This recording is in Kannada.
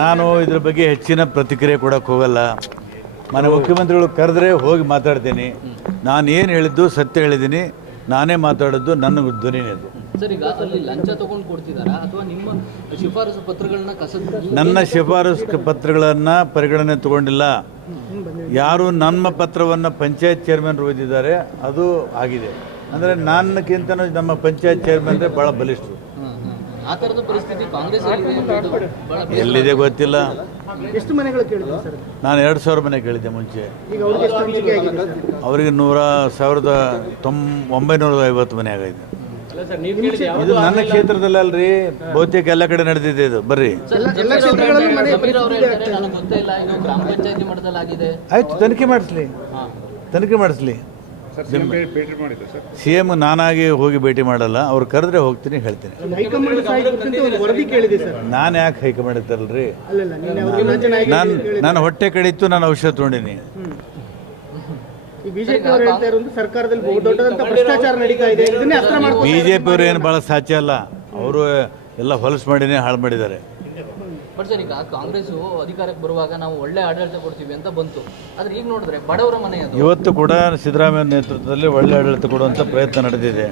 ನಾನು ಇದ್ರ ಬಗ್ಗೆ ಹೆಚ್ಚಿನ ಪ್ರತಿಕ್ರಿಯೆ ಕೊಡಕ್ಕೆ ಹೋಗಲ್ಲ. ಮನೆ ಮುಖ್ಯಮಂತ್ರಿಗಳು ಕರೆದ್ರೆ ಹೋಗಿ ಮಾತಾಡ್ತೀನಿ. ನಾನು ಏನು ಹೇಳಿದ್ದು ಸತ್ಯ ಹೇಳಿದ್ದೀನಿ. ನಾನೇ ಮಾತಾಡೋದು ನನ್ನ ಧ್ವನಿನೇ ಅದು. ಸರ್ ಈಗ ಅಲ್ಲಿ ಲಂಚ ತಗೊಂಡು ಕೊಡ್ತಿದಾರಾ? ಅಥವಾ ನಿಮ್ಮ ಶಿಫಾರಸು ಪತ್ರಗಳನ್ನ ಕಸದ ನನ್ನ ಶಿಫಾರಸು ಪತ್ರಗಳನ್ನು ಪರಿಗಣನೆ ತಗೊಂಡಿಲ್ಲ. ಯಾರು ನಮ್ಮ ಪತ್ರವನ್ನು ಪಂಚಾಯತ್ ಚೇರ್ಮನ್ ಓದಿದ್ದಾರೆ ಅದು ಆಗಿದೆ. ಅಂದರೆ ನನ್ನಕ್ಕಿಂತ ನಮ್ಮ ಪಂಚಾಯತ್ ಚೇರ್ಮನ್ ಭಾಳ ಬಲಿಷ್ಠರು. ಆ ಥರದ ಪರಿಸ್ಥಿತಿ ಕಾಂಗ್ರೆಸ್. ಎಲ್ಲಿದೆ ಗೊತ್ತಿಲ್ಲ. ಎಷ್ಟು ಮನೆಗಳು ಕೇಳಿದ್ರು ನಾನು ಎರಡು ಸಾವಿರ ಮನೆ ಕೇಳಿದ್ದೆ ಮುಂಚೆ. ಅವ್ರಿಗೆ ನೂರ ಸಾವಿರದ ತೊಂಬ ಒಂಬೈನೂರ ಐವತ್ತು ಮನೆ ಆಗೈತೆ. ಇದು ನನ್ನ ಕ್ಷೇತ್ರದಲ್ಲಿ ಅಲ್ರಿ. ಬಹುತೇಕ ಎಲ್ಲ ಕಡೆ ನಡೆದಿದೆ ಇದು. ಬರ್ರಿ. ಆಯ್ತು ತನಿಖೆ ಮಾಡಿಸ್ಲಿ. ತನಿಖೆ ಮಾಡಿಸ್ಲಿ. ಸಿ ಎಂ ನಾನಾಗಿ ಹೋಗಿ ಭೇಟಿ ಮಾಡಲ್ಲ ಅವ್ರು ಕರೆದ್ರೆ ಹೋಗ್ತೀನಿ ಹೇಳ್ತೀನಿ. ಹೈಕಮಾಂಡ್ ಸಾಹಿತ್ಯ ಒಂದು ವರದಿ ಕೇಳಿದೆ ಸರ್. ನಾನು ಯಾಕೆ ಹೈಕಮಾಂಡ್ ಇರ್ತಾರಲ್ರಿ ನಾನು ನಾನು ಹೊಟ್ಟೆ ಕಡಿತು ನಾನು ಔಷಧ ತೊಗೊಂಡಿನಿ. ಈ ಬಿಜೆಪಿ ಅವರು ಹೇಳ್ತಾ ಇರೋದು ಸರ್ಕಾರದಲ್ಲಿ ಬಹು ದೊಡ್ಡದಂತ ಭ್ರಷ್ಟಾಚಾರ ನಡೀತಾ ಇದೆ ಇದನ್ನೇ ಅಸ್ತ್ರ ಮಾಡ್ಕೊಂಡು ಬಿ ಜೆ ಪಿಯವರು ಏನು ಭಾಳ ಸಾಧ್ಯ ಅಲ್ಲ. ಅವರು ಎಲ್ಲ ಹೊಲಸು ಮಾಡಿನೇ ಹಾಳು ಮಾಡಿದ್ದಾರೆ. ಬಟ್ ಸರ್ ಈಗ ಕಾಂಗ್ರೆಸ್ ಅಧಿಕಾರಕ್ಕೆ ಬರುವಾಗ ನಾವು ಒಳ್ಳೆ ಆಡಳಿತ ಕೊಡ್ತೀವಿ ಅಂತ ಬಂತು. ಆದ್ರೆ ಈಗ ನೋಡಿದ್ರೆ ಬಡವರ ಮನೆ ಅದು. ಇವತ್ತು ಕೂಡ ಸಿದ್ದರಾಮಯ್ಯ ನೇತೃತ್ವದಲ್ಲಿ ಒಳ್ಳೆ ಆಡಳಿತ ಕೊಡುವಂತ ಪ್ರಯತ್ನ ನಡೆದಿದೆ.